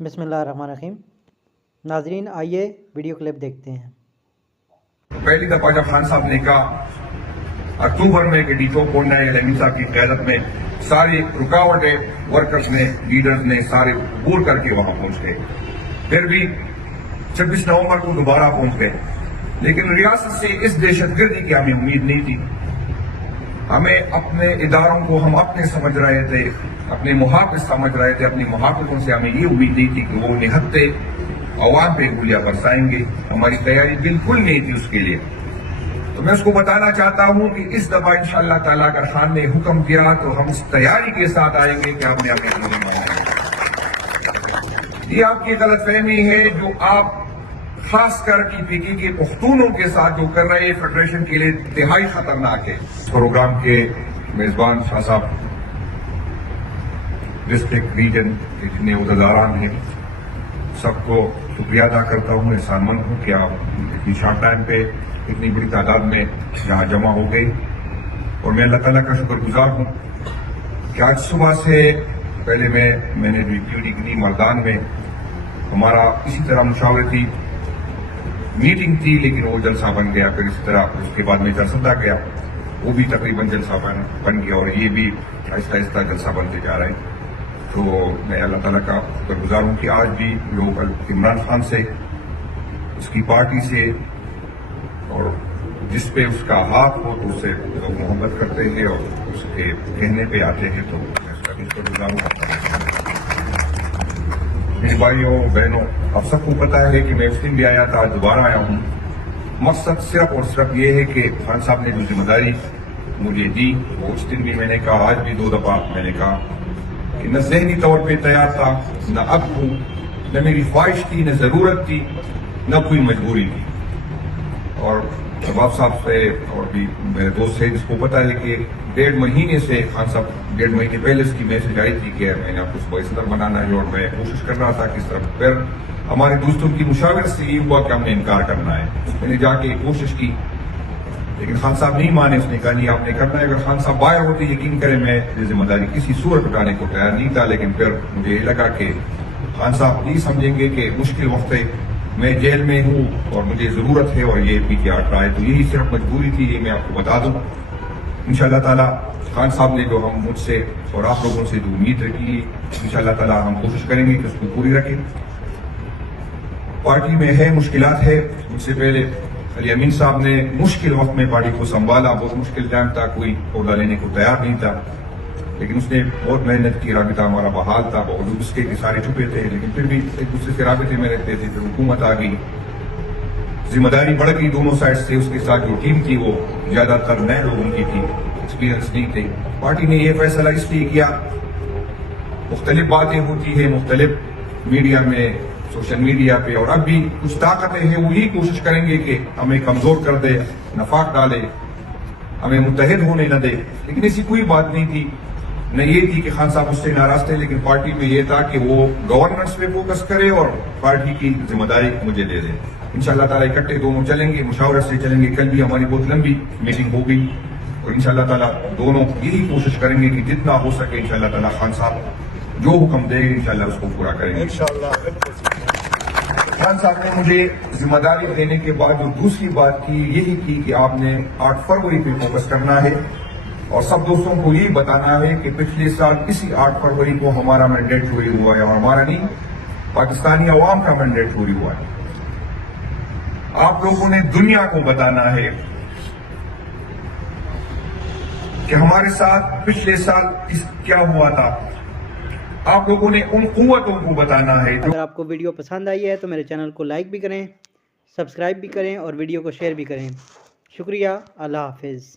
بسم اللہ الرحمن الرحیم۔ ناظرین آئیے ویڈیو کلپ دیکھتے ہیں۔ پہلی دفعہ جب خان صاحب نے کہا اکتوبر میں کہ ڈیٹو پونڈا یا لیمن صاحب کی قیادت میں ساری رکاوٹیں ورکرز نے لیڈرز نے سارے عبور کر کے وہاں پہنچ گئے، پھر بھی 26 نومبر کو دوبارہ پہنچ گئے، لیکن ریاست سے اس دہشت گردی کی ہمیں امید نہیں تھی۔ ہمیں اپنے اداروں کو ہم اپنے سمجھ رہے تھے، اپنے محافظ سمجھ رہے تھے، اپنی محافظوں سے ہمیں یہ امید نہیں تھی کہ وہ نہتے عوام پہ گولیاں برسائیں گے۔ ہماری تیاری بالکل نہیں تھی اس کے لیے۔ تو میں اس کو بتانا چاہتا ہوں کہ اس دفعہ انشاءاللہ تعالیٰ اگر خان نے حکم دیا تو ہم اس تیاری کے ساتھ آئیں گے کہ آپ نے اپنے گولی مارنا ہے۔ یہ آپ کی غلط فہمی ہے جو آپ خاص کر پی کے پختونوں کے ساتھ جو کر رہے ہیں، فیڈریشن کے لیے انتہائی خطرناک ہے۔ پروگرام کے میزبان شاہ صاحب، ڈسٹرکٹ ریجن کے جتنے عہدیداران ہیں، سب کو شکریہ ادا کرتا ہوں، احسان مند ہوں کہ آپ اتنی شارٹ ٹائم پہ اتنی بڑی تعداد میں یہاں جمع ہو گئی، اور میں اللہ تعالیٰ کا شکر گزار ہوں کہ آج صبح سے پہلے میں نے ڈیوٹی کی مردان میں ہمارا اسی طرح مشاورتی میٹنگ تھی، لیکن وہ جلسہ بن گیا، پھر اسی طرح اس کے بعد میں جلسہ گیا، وہ بھی تقریباً جلسہ بن گیا، اور یہ بھی آہستہ آہستہ جلسہ بنتے جا رہے ہیں۔ تو میں اللہ تعالیٰ کا شکر گزار ہوں کہ آج بھی لوگ عمران خان سے، اس کی پارٹی سے، اور جس پہ اس کا ہاتھ ہو تو اسے لوگ محبت کرتے ہیں اور اس کے کہنے پہ آتے ہیں، تو میں اس کا بھی شکر گزار ہوں۔ میرے بھائیوں بہنوں، آپ سب کو پتا ہے کہ میں اس دن بھی آیا تھا، آج دوبارہ آیا ہوں۔ مقصد صرف اور صرف یہ ہے کہ خان صاحب نے جو ذمہ داری مجھے دی، وہ اس دن بھی میں نے کہا، آج بھی 2 دفعہ میں نے کہا کہ نہ ذہنی طور پہ تیار تھا، نہ اب ہوں، نہ میری خواہش تھی، نہ ضرورت تھی، نہ کوئی مجبوری تھی۔ اور شباب صاحب سے اور بھی میرے دوست سے جس کو پتا ہے کہ 1.5 مہینے سے خان صاحب 1.5 مہینے پہلے اس کی میسج آئی تھی کہ میں نے آپ کو صوبائی صدر بنانا ہے، اور میں کوشش کر رہا تھا کس طرح، پھر ہمارے دوستوں کی مشاورت سے یہ ہوا کہ ہم نے انکار کرنا ہے۔ میں نے جا کے کوشش کی، لیکن خان صاحب نہیں مانے، اس نے کہا نہیں آپ نے کرنا ہے۔ اگر خان صاحب باہر ہوتے یقین کریں میں یہ ذمہ داری کسی صورت اٹھانے کو تیار نہیں تھا، لیکن پھر مجھے یہ لگا کہ خان صاحب نہیں سمجھیں گے کہ مشکل وقت ہے، میں جیل میں ہوں اور مجھے ضرورت ہے، اور یہ پی کے آٹ رہا ہے، تو یہی صرف مجبوری تھی، یہ میں آپ کو بتا دوں۔ انشاءاللہ تعالیٰ خان صاحب نے جو مجھ سے اور آپ لوگوں سے جو امید رکھی، انشاءاللہ تعالیٰ ہم کوشش کریں گے کہ اس کو پوری رکھیں۔ پارٹی میں ہے، مشکلات ہے، مجھ سے پہلے علی امین صاحب نے مشکل وقت میں پارٹی کو سنبھالا، بہت مشکل ٹائم تھا، کوئی عہدہ لینے کو تیار نہیں تھا، لیکن اس نے بہت محنت کی، رابطہ ہمارا بحال تھا، باوجود اس کے سارے چھپے تھے، لیکن پھر بھی ایک دوسرے سے رابطے میں رہتے تھے۔ پھر حکومت آ گئی، ذمہ داری بڑھ گئی دونوں سائڈ سے، اس کے ساتھ جو ٹیم تھی وہ زیادہ تر نئے لوگوں کی تھی، ایکسپیرینس نہیں تھے۔ پارٹی نے یہ فیصلہ اس لیے کیا، مختلف باتیں ہوتی ہیں مختلف میڈیا میں، سوشل میڈیا پہ، اور اب بھی کچھ طاقتیں ہیں وہ یہی کوشش کریں گے کہ ہمیں کمزور کر دے، نفاق ڈالے، ہمیں متحد ہونے نہ دے، لیکن ایسی کوئی بات نہیں تھی۔ نہ یہ تھی کہ خان صاحب اس سے ناراض تھے، لیکن پارٹی میں یہ تھا کہ وہ گورننس پہ فوکس کرے اور پارٹی کی ذمہ داری مجھے دے دے۔ انشاءاللہ تعالیٰ اکٹھے دونوں چلیں گے، مشاورت سے چلیں گے۔ کل بھی ہماری بہت لمبی میٹنگ ہو گئی، اور انشاءاللہ تعالیٰ دونوں یہی کوشش کریں گے کہ جتنا ہو سکے انشاءاللہ تعالیٰ خان صاحب جو حکم دے گے انشاءاللہ اس کو پورا کریں گے۔ خان صاحب نے مجھے ذمہ داری دینے کے بعد جو دوسری بات کی یہی کی کہ آپ نے 8 فروری پہ فوکس کرنا ہے، اور سب دوستوں کو یہی بتانا ہے کہ پچھلے سال اسی 8 فروری کو ہمارا مینڈیٹ چوری ہوا ہے، اور ہمارا نہیں، پاکستانی عوام کا مینڈیٹ چوری ہوا ہے۔ آپ لوگوں نے دنیا کو بتانا ہے کہ ہمارے ساتھ پچھلے سال کیا ہوا تھا، آپ لوگوں نے ان قوتوں کو بتانا ہے۔ اگر آپ کو ویڈیو پسند آئی ہے تو میرے چینل کو لائک بھی کریں، سبسکرائب بھی کریں، اور ویڈیو کو شیئر بھی کریں۔ شکریہ، اللہ حافظ۔